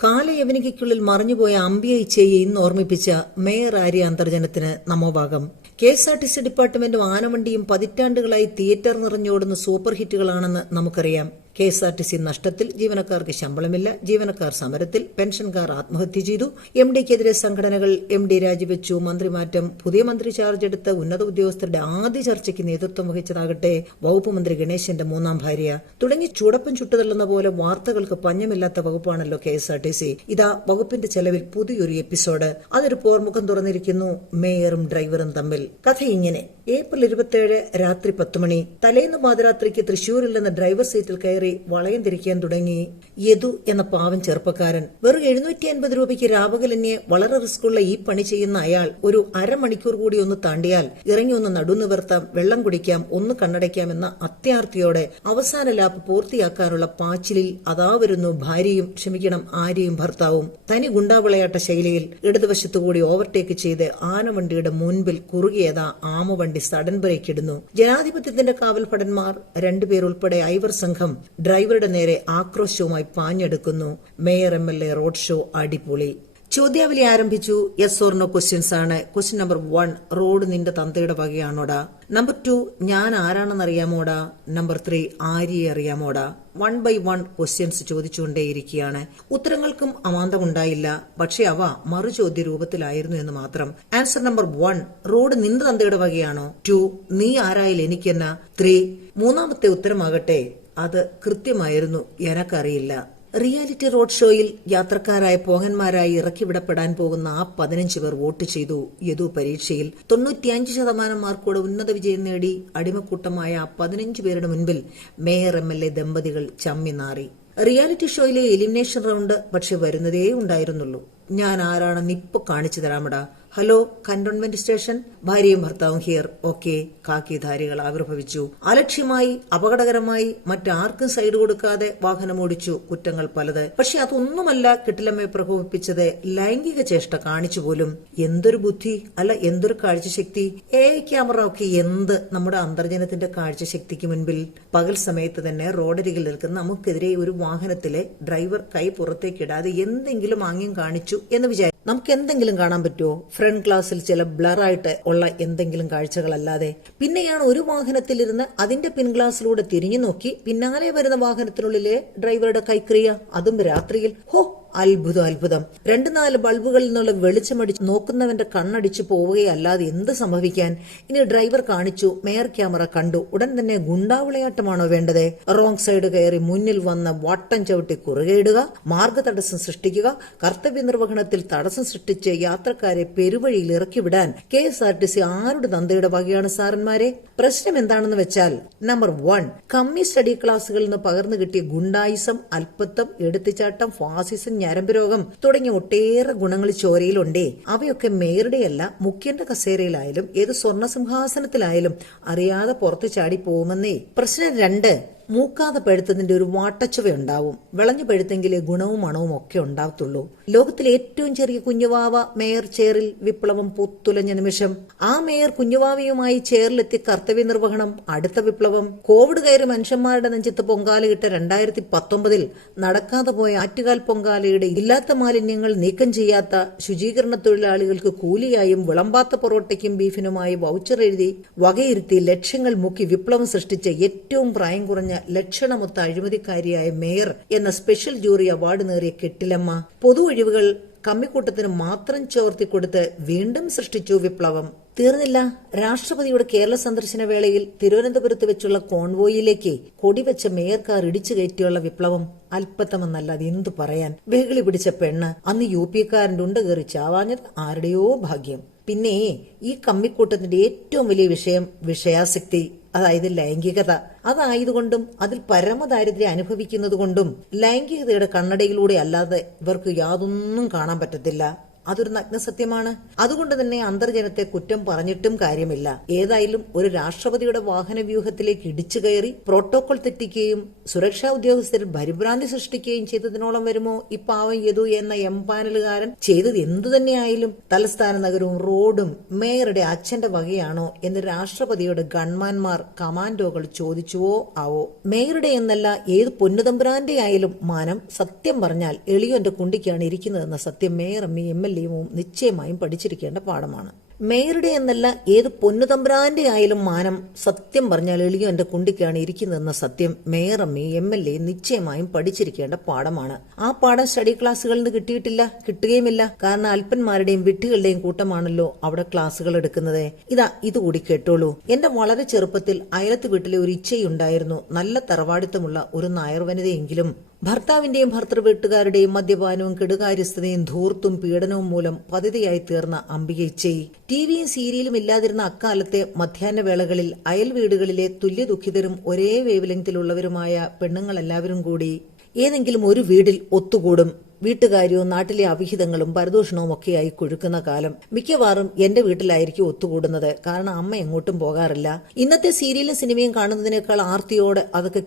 കാലയവനികയ്ക്കുള്ളിൽ മറഞ്ഞുപോയ അമ്പിയ ഇച്ചയെ ഇന്ന് ഓർമ്മിപ്പിച്ച mayor Arya അന്തർജനത്തിന് നമോഭാഗം. KSRTC ഡിപ്പാർട്ട്മെന്റും ആനവണ്ടിയും പതിറ്റാണ്ടുകളായി തിയേറ്റർ നിറഞ്ഞോടുന്ന സൂപ്പർ ഹിറ്റുകളാണെന്ന് നമുക്കറിയാം. KSRTC നഷ്ടത്തിൽ, ജീവനക്കാർക്ക് ശമ്പളമില്ല, ജീവനക്കാർ സമരത്തിൽ, പെൻഷൻകാർ ആത്മഹത്യ ചെയ്തു, MDക്കെതിരെ സംഘടനകൾ, MD രാജിവെച്ചു, മന്ത്രിമാറ്റം, പുതിയ മന്ത്രി ചാർജ് എടുത്ത ഉന്നത ഉദ്യോഗസ്ഥരുടെ ആദ്യ ചർച്ചയ്ക്ക് നേതൃത്വം വഹിച്ചതാകട്ടെ വകുപ്പ് മന്ത്രി ഗണേശന്റെ മൂന്നാം ഭാര്യ, തുടങ്ങി ചൂടപ്പം ചുട്ടുതള്ളുന്ന പോലെ വാർത്തകൾക്ക് പഞ്ഞമില്ലാത്ത വകുപ്പാണല്ലോ KSRTC. ഇതാ വകുപ്പിന്റെ ചെലവിൽ പുതിയൊരു എപ്പിസോഡ്. അതൊരു പോർമുഖം തുറന്നിരിക്കുന്നു മേയറും ഡ്രൈവറും തമ്മിൽ. കഥ ഇങ്ങനെ: ഏപ്രിൽ 27 രാത്രി 10 മണി. തലേന്ന് പാതിരാത്രിക്ക് തൃശൂരിൽ നിന്ന് ഡ്രൈവർ സീറ്റിൽ കയറി വളയം തിരിക്കാൻ തുടങ്ങി യദു എന്ന പാവൻ ചെറുപ്പക്കാരൻ. വെറും 750 രൂപയ്ക്ക് രാപകലന്യെ വളരെ റിസ്ക്കുള്ള ഈ പണി ചെയ്യുന്ന അയാൾ ഒരു അരമണിക്കൂർ കൂടി ഒന്ന് താണ്ടിയാൽ ഇറങ്ങി ഒന്ന് നടുനിവർത്താം, വെള്ളം കുടിക്കാം, ഒന്ന് കണ്ണടയ്ക്കാം എന്ന അത്യാർത്തിയോടെ അവസാന ലാപ്പ് പൂർത്തിയാക്കാനുള്ള പാച്ചിലിൽ അതാ വരുന്നു ആര്യയും ഭർത്താവും. തനി ഗുണ്ടാവിളയാട്ട ശൈലിയിൽ ഇടതുവശത്തുകൂടി ഓവർടേക്ക് ചെയ്ത് ആനവണ്ടിയുടെ മുൻപിൽ കുറുകിയതാ ആമവണ്ടി സഡൻ ബ്രേക്ക് ഇടുന്നു. ജനാധിപത്യത്തിന്റെ കാവൽ ഭടന്മാർ രണ്ടുപേരുൾപ്പെടെ ഐവർ സംഘം ഡ്രൈവറുടെ നേരെ ആക്രോശവുമായി പാഞ്ഞെടുക്കുന്നു. മേയർ MLA റോഡ് ഷോ അടിപൊളി. ചോദ്യാവലി ആരംഭിച്ചു. യെസ് ഓർ നോ ക്വസ്റ്റ്യൻസ് ആണ്. ക്വസ്റ്റ്യൻ നമ്പർ 1, റോഡ് നിന്റെ തന്തയുടെ വകയാണോടാ? നമ്പർ 2, ഞാൻ ആരാണെന്നറിയാമോടാ? നമ്പർ 3, ആര്യയെ അറിയാമോടാ? 1 by 1 ക്വസ്റ്റ്യൻസ് ചോദിച്ചുകൊണ്ടേയിരിക്കുകയാണ്. ഉത്തരങ്ങൾക്കും അമാന്തമുണ്ടായില്ല. പക്ഷെ അവ മറുചോദ്യ രൂപത്തിലായിരുന്നു എന്ന് മാത്രം. ആൻസർ നമ്പർ 1, റോഡ് നിന്റെ തന്തയുടെ വകയാണോ? 2, നീ ആരായാലും എനിക്കെന്നാ? 3, മൂന്നാമത്തെ ഉത്തരമാകട്ടെ അത് കൃത്യമായിരുന്നു, എനക്കറിയില്ല. റിയാലിറ്റി റോഡ് ഷോയിൽ യാത്രക്കാരായ പോകന്മാരായി ഇറക്കിവിടപ്പെടാൻ പോകുന്ന ആ 15 പേർ വോട്ട് ചെയ്തു. യദു പരീക്ഷയിൽ 95% മാർക്കോടെ ഉന്നത വിജയം നേടി. അടിമക്കൂട്ടമായ ആ 15 പേരുടെ മുൻപിൽ മേയർ MLA ദമ്പതികൾ ചമ്മി നാറി. റിയാലിറ്റി ഷോയിലെ എലിമിനേഷൻ റൗണ്ട് പക്ഷെ വരുന്നതേ ഉണ്ടായിരുന്നുള്ളൂ. ഞാൻ ആരാണെന്ന് ഇപ്പൊ കാണിച്ചു തരാമടാ. Hello, cantonment station. ഭാര്യയും ഭർത്താവും ഹിയർ. ഓക്കെ. കാക്കിധാരികൾ ആവിർഭവിച്ചു. അലക്ഷ്യമായി, അപകടകരമായി, മറ്റാർക്കും സൈഡ് കൊടുക്കാതെ വാഹനമോടിച്ചു. കുറ്റങ്ങൾ പലത്. പക്ഷെ അതൊന്നുമല്ല കിട്ടിലമ്മയെ പ്രകോപിപ്പിച്ചത്. ലൈംഗിക ചേഷ്ട കാണിച്ചു പോലും. എന്തൊരു ബുദ്ധി, അല്ല എന്തൊരു കാഴ്ചശക്തി. ക്യാമറ ഒക്കെ എന്ത് നമ്മുടെ അന്തർജനത്തിന്റെ കാഴ്ചശക്തിക്ക് മുൻപിൽ. പകൽ സമയത്ത് തന്നെ റോഡരികിൽ നിൽക്കുന്ന നമുക്കെതിരെ ഒരു വാഹനത്തിലെ ഡ്രൈവർ കൈ പുറത്തേക്കിടാതെ എന്തെങ്കിലും ആംഗ്യം കാണിച്ചു എന്ന് വിചാരിച്ചു. നമുക്ക് എന്തെങ്കിലും കാണാൻ പറ്റുമോ? ഫ്രണ്ട് ഗ്ലാസിൽ ചില ബ്ലറായിട്ട് ഉള്ള എന്തെങ്കിലും കാഴ്ചകളല്ലാതെ. പിന്നെയാണ് ഒരു വാഹനത്തിലിരുന്ന് അതിന്റെ പിൻഗ്ലാസിലൂടെ തിരിഞ്ഞു നോക്കി പിന്നാലെ വരുന്ന വാഹനത്തിനുള്ളിലെ ഡ്രൈവറുടെ കൈക്രിയ, അതും രാത്രിയിൽ. ഹോ, അത്ഭുതം. 2-4 ബൾബുകളിൽ നിന്നുള്ള വെളിച്ചമടിച്ച് നോക്കുന്നവന്റെ കണ്ണടിച്ചു പോവുകയല്ലാതെ എന്ത് സംഭവിക്കാൻ? ഇനി ഡ്രൈവർ കാണിച്ചു, മേയർ ക്യാമറ കണ്ടു. ഉടൻ തന്നെ ഗുണ്ടാവിളയാട്ടമാണോ വേണ്ടത്? റോങ് സൈഡ് കയറി മുന്നിൽ വന്ന് വട്ടം ചവിട്ടി കുറുകയിടുക, മാർഗ തടസ്സം സൃഷ്ടിക്കുക, കർത്തവ്യ നിർവഹണത്തിൽ തടസ്സം സൃഷ്ടിച്ച് യാത്രക്കാരെ പെരുവഴിയിൽ ഇറക്കിവിടാൻ KSRTC ആരുടെ തന്തയുടെ വകയാണ് സാറന്മാരെ? പ്രശ്നം എന്താണെന്ന് വെച്ചാൽ, നമ്പർ 1, കമ്മി സ്റ്റഡി ക്ലാസുകളിൽ നിന്ന് പകർന്നു കിട്ടിയ ഗുണ്ടായിസം, അല്പത്വം, എടുത്തുചാട്ടം, ഫാസിസം, ഞരമ്പ് രോഗം തുടങ്ങിയ ഒട്ടേറെ ഗുണങ്ങൾ ചോരയിലുണ്ടേ. അവയൊക്കെ മേയറുടെയല്ല, മുഖ്യന്റെ കസേരയിലായാലും ഏത് സ്വർണ്ണസിംഹാസനത്തിലായാലും അറിയാതെ പുറത്തു ചാടി പോകുമെന്നേ. പ്രശ്നം 2, മൂക്കാതെ പഴുത്തതിന്റെ ഒരു വാട്ടച്ചുവയുണ്ടാവും. വിളഞ്ഞു പഴുത്തെങ്കിലേ ഗുണവും മണവും ഒക്കെ ഉണ്ടാവത്തുള്ളൂ. ലോകത്തിലെ ഏറ്റവും ചെറിയ കുഞ്ഞുവാവ മേയർ ചെയറിൽ. വിപ്ലവം പുത്തുലഞ്ഞ നിമിഷം. ആ മേയർ കുഞ്ഞുവാവയുമായി ചെയറിലെത്തി കർത്തവ്യ നിർവഹണം. അടുത്ത വിപ്ലവം. കോവിഡ് കയറി മനുഷ്യന്മാരുടെ നെഞ്ചത്ത് പൊങ്കാലയിട്ട 2019 നടക്കാതെ പോയ ആറ്റുകാൽ പൊങ്കാലയുടെ ഇല്ലാത്ത മാലിന്യങ്ങൾ നീക്കം ചെയ്യാത്ത ശുചീകരണ തൊഴിലാളികൾക്ക് കൂലിയായും വിളമ്പാത്ത പൊറോട്ടയ്ക്കും ബീഫിനുമായി വൗച്ചർ എഴുതി വകയിരുത്തി ലക്ഷങ്ങൾ മുക്കി വിപ്ലവം സൃഷ്ടിച്ച ഏറ്റവും പ്രായം കുറഞ്ഞ ലക്ഷണമൊത്ത അഴിമതിക്കാരിയായ മേയർ എന്ന സ്പെഷ്യൽ ജൂറി അവാർഡ് നേറിയ കെട്ടിലമ്മ പൊതു ഒഴിവുകൾ കമ്മിക്കൂട്ടത്തിന് മാത്രം ചോർത്തിക്കൊടുത്ത് വീണ്ടും സൃഷ്ടിച്ചു വിപ്ലവം. തീർന്നില്ല. രാഷ്ട്രപതിയുടെ കേരള സന്ദർശന വേളയിൽ തിരുവനന്തപുരത്ത് വെച്ചുള്ള കോൺവോയിലേക്ക് കൊടിവെച്ച മേയർ കാർ ഇടിച്ചു കയറ്റിയുള്ള വിപ്ലവം അല്പത്തമെന്നല്ലാതെ എന്തു പറയാൻ. വെകിളി പിടിച്ച പെണ്ണ്. അന്ന് UP-കാരൻ്റെ ഉണ്ട കയറി ചാവാഞ്ഞത് ആരുടെയോ ഭാഗ്യം. പിന്നെ ഈ കമ്മിക്കൂട്ടത്തിന്റെ ഏറ്റവും വലിയ വിഷയം വിഷയാസക്തി, അതായത് ലൈംഗികത. അതായതുകൊണ്ടും അതിൽ പരമദാരിദ്ര്യം അനുഭവിക്കുന്നത് കൊണ്ടും ലൈംഗികതയുടെ കണ്ണടയിലൂടെ അല്ലാതെ ഇവർക്ക് യാതൊന്നും കാണാൻ പറ്റത്തില്ല. അതൊരു നഗ്നസത്യമാണ്. അതുകൊണ്ട് തന്നെ അന്തർജനത്തെ കുറ്റം പറഞ്ഞിട്ടും കാര്യമില്ല. ഏതായാലും ഒരു രാഷ്ട്രപതിയുടെ വാഹന വ്യൂഹത്തിലേക്ക് ഇടിച്ചു കയറി പ്രോട്ടോകോൾ തെറ്റിക്കുകയും സുരക്ഷാ ഉദ്യോഗസ്ഥരിൽ പരിഭ്രാന്തി സൃഷ്ടിക്കുകയും ചെയ്തതിനോളം വരുമോ ഈ പാവം യദു എന്ന എംപാനലുകാരൻ ചെയ്തത് എന്തു തന്നെയായാലും തലസ്ഥാന നഗരവും റോഡും മേയറുടെ അച്ഛന്റെ വകയാണോ എന്ന് രാഷ്ട്രപതിയോട് ഗൺമാൻമാർ കമാൻഡോകൾ ചോദിച്ചുവോ ആവോ. മേയറുടെ എന്നല്ല ഏത് പൊന്നുതമ്പുരാന്റെ ആയാലും മാനം സത്യം പറഞ്ഞാൽ എളിയോന്റെ കുണ്ടിക്കാണ് ഇരിക്കുന്നതെന്ന സത്യം മേയറും MLA യും നിശ്ചയമായും പഠിച്ചിരിക്കേണ്ട പാഠമാണ്. മേയറുടെ എന്നല്ല ഏത് പൊന്നുതമ്പുരാന്റെ ആയാലും മാനം സത്യം പറഞ്ഞാൽ എളിയോന്റെ കുണ്ടിക്കാണ് ഇരിക്കുന്നതെന്ന സത്യം മേയറും MLA നിശ്ചയമായും പഠിച്ചിരിക്കേണ്ട പാഠമാണ്. ആ പാഠം സ്റ്റഡി ക്ലാസ്സുകളിൽ നിന്ന് കിട്ടുകയുമില്ല. കാരണം അല്പന്മാരുടെയും വിഡ്ഢികളുടെയും കൂട്ടമാണല്ലോ അവിടെ ക്ലാസ്സുകൾ എടുക്കുന്നത്. ഇതുകൂടി കേട്ടോളൂ. എന്റെ വളരെ ചെറുപ്പത്തിൽ അയലത്ത് വീട്ടിലെ ഒരു ഇച്ഛയുണ്ടായിരുന്നു. നല്ല തറവാടിത്തമുള്ള ഒരു നായർ വനിതയെങ്കിലും ഭർത്താവിന്റെയും ഭർത്തൃ വീട്ടുകാരുടെയും മദ്യപാനവും കെടുകാര്യസ്ഥതയും ധൂർത്തും പീഡനവും മൂലം പതിതയായി തീർന്ന അംബിക ഇച്ഛയി ടിവിയും സീരിയലും ഇല്ലാതിരുന്ന അക്കാലത്തെ മധ്യാഹ്ന വേളകളിൽ അയൽ വീടുകളിലെ തുല്യ ദുഃഖിതരും ഒരേ വേവലംഗത്തിലുള്ളവരുമായ പെണ്ണുങ്ങളെല്ലാവരും കൂടി ഏതെങ്കിലും ഒരു വീട്ടിൽ ഒത്തുകൂടും. വീട്ടുകാര്യവും നാട്ടിലെ അവിഹിതങ്ങളും പരദൂഷണവും ഒക്കെയായി കൊഴുക്കുന്ന കാലം. മിക്കവാറും എന്റെ വീട്ടിലായിരിക്കും ഒത്തുകൂടുന്നത്. കാരണം അമ്മ എങ്ങോട്ടും പോകാറില്ല. ഇന്നത്തെ സീരിയലും സിനിമയും കാണുന്നതിനേക്കാൾ ആർത്തിയോടെ അതൊക്കെ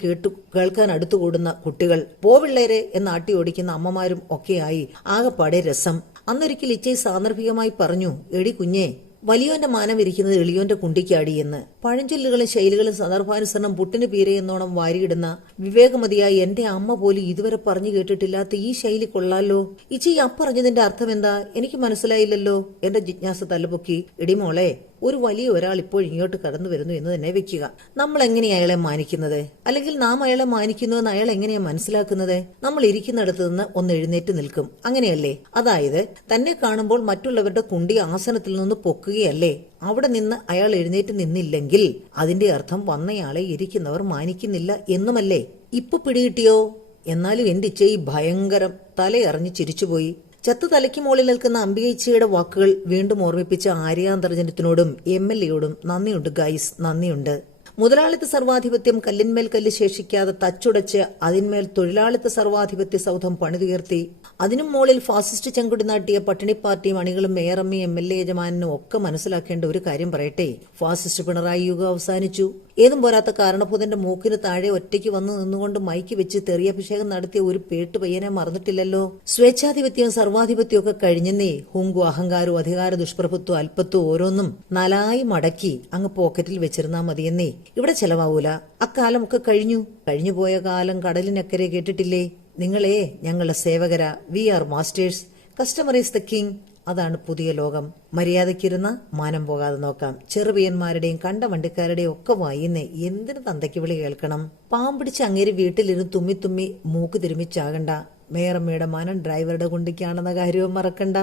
കേൾക്കാൻ അടുത്തുകൂടുന്ന കുട്ടികൾ, പോവിള്ളേരെ എന്ന് ആട്ടി ഓടിക്കുന്ന അമ്മമാരും ഒക്കെയായി ആകെപ്പാടെ രസം. അന്നൊരിക്കൽ ഇച്ചൈ സാന്ദർഭികമായി പറഞ്ഞു, എടി കുഞ്ഞേ, വലിയോന്റെ മാനം ഇരിക്കുന്നത് എളിയോന്റെ കുണ്ടിക്കാടി എന്ന്. പഴഞ്ചൊല്ലുകളും ശൈലികളും സന്ദർഭാനുസരണം പുട്ടിന് പീരയെന്നോണം വാരിയിടുന്ന വിവേകമതിയായ എന്റെ അമ്മ പോലും ഇതുവരെ പറഞ്ഞു കേട്ടിട്ടില്ലാത്ത ഈ ശൈലി കൊള്ളാലോ. ഇച്ചി പറഞ്ഞതിന്റെ അർത്ഥം എന്താ എനിക്ക് മനസ്സിലായില്ലല്ലോ. എന്റെ ജിജ്ഞാസ തലപൊക്കി. എടിമോളെ, ഒരു വലിയ ഒരാൾ ഇപ്പോൾ ഇങ്ങോട്ട് കടന്നു വരുന്നു എന്ന് തന്നെ വെക്കുക. നമ്മൾ എങ്ങനെയാ അയാളെ മാനിക്കുന്നത്? അല്ലെങ്കിൽ നാം അയാളെ മാനിക്കുന്നുവെന്ന് അയാൾ എങ്ങനെയാ മനസ്സിലാക്കുന്നത്? നമ്മൾ ഇരിക്കുന്നിടത്ത് നിന്ന് ഒന്ന് എഴുന്നേറ്റ് നിൽക്കും, അങ്ങനെയല്ലേ? അതായത് തന്നെ കാണുമ്പോൾ മറ്റുള്ളവരുടെ കുണ്ടി ആസനത്തിൽ നിന്ന് പൊക്കുകയല്ലേ? അവിടെ നിന്ന് അയാൾ എഴുന്നേറ്റ് നിന്നില്ലെങ്കിൽ അതിന്റെ അർത്ഥം വന്നയാളെ ഇരിക്കുന്നവർ മാനിക്കുന്നില്ല എന്നുമല്ലേ? ഇപ്പൊ പിടികിട്ടിയോ? എന്നാലും എന്റെ ഇച്ചയി ഭയങ്കരം തലയറിഞ്ഞ് ചിരിച്ചുപോയി. ചത്തു തലയ്ക്ക് മുകളിൽ നിൽക്കുന്ന അംബികയിച്ചയുടെ വാക്കുകൾ വീണ്ടും ഓർമ്മിപ്പിച്ച ആര്യാന്തർജനത്തിനോടും MLA യോടും നന്ദിയുണ്ട് ഗൈസ്, നന്ദിയുണ്ട്. മുതലാളിത്ത സർവാധിപത്യം കല്ലിന്മേൽ കല്ല് ശേഷിക്കാതെ തച്ചുടച്ച് അതിന്മേൽ തൊഴിലാളിത്ത സർവാധിപത്യ സൗധം പണിതുയർത്തി അതിനും മുകളിൽ ഫാസിസ്റ്റ് ചെങ്കുടി നാട്ടിയ പട്ടിണി പാർട്ടിയും അണികളും മേയറും MLA യജമാനും ഒക്കെ മനസ്സിലാക്കേണ്ട ഒരു കാര്യം പറയട്ടെ. ഫാസിസ്റ്റ് പിണറായി യുഗം അവസാനിച്ചു. ഏതും പോരാത്ത കാരണഭൂതന്റെ മൂക്കിന് താഴെ ഒറ്റയ്ക്ക് വന്ന് നിന്നുകൊണ്ട് മൈക്ക് വെച്ച് തെറിയഭിഷേകം നടത്തിയ ഒരു പേട്ട് പയ്യനെ മറന്നിട്ടില്ലല്ലോ. സ്വേച്ഛാധിപത്യവും സർവാധിപത്യവും ഒക്കെ കഴിഞ്ഞെന്നേ. ഹുങ്കു, അഹങ്കാരവും അധികാര ദുഷ്പ്രഭുത്വം അല്പത്വം ഓരോന്നും നാലായി മടക്കി അങ്ങ് പോക്കറ്റിൽ വെച്ചിരുന്നാ മതിയെന്നേ. ഇവിടെ ചെലവാവൂല. അക്കാലമൊക്കെ കഴിഞ്ഞുപോയ കാലം കടലിനക്കരെ കേട്ടിട്ടില്ലേ? നിങ്ങളെ ഞങ്ങളുടെ സേവകര, we are masters, customer is the king. അതാണ് പുതിയ ലോകം. മര്യാദയ്ക്കിരുന്ന മാനം പോകാതെ നോക്കാം. ചെറുപിയന്മാരുടെയും കണ്ട വണ്ടിക്കാരുടെയും ഒക്കെ വായിന്നേ എന്തിനു തന്തയ്ക്ക് വിളി കേൾക്കണം? പാമ്പിടിച്ച് അങ്ങേര് വീട്ടിലിരുന്ന് തുമ്മി മൂക്ക് തിരുമിച്ചാകണ്ട. മേയറമ്മയുടെ മാനം ഡ്രൈവറുടെ കുണ്ടിക്കാണെന്ന കാര്യവും മറക്കണ്ട.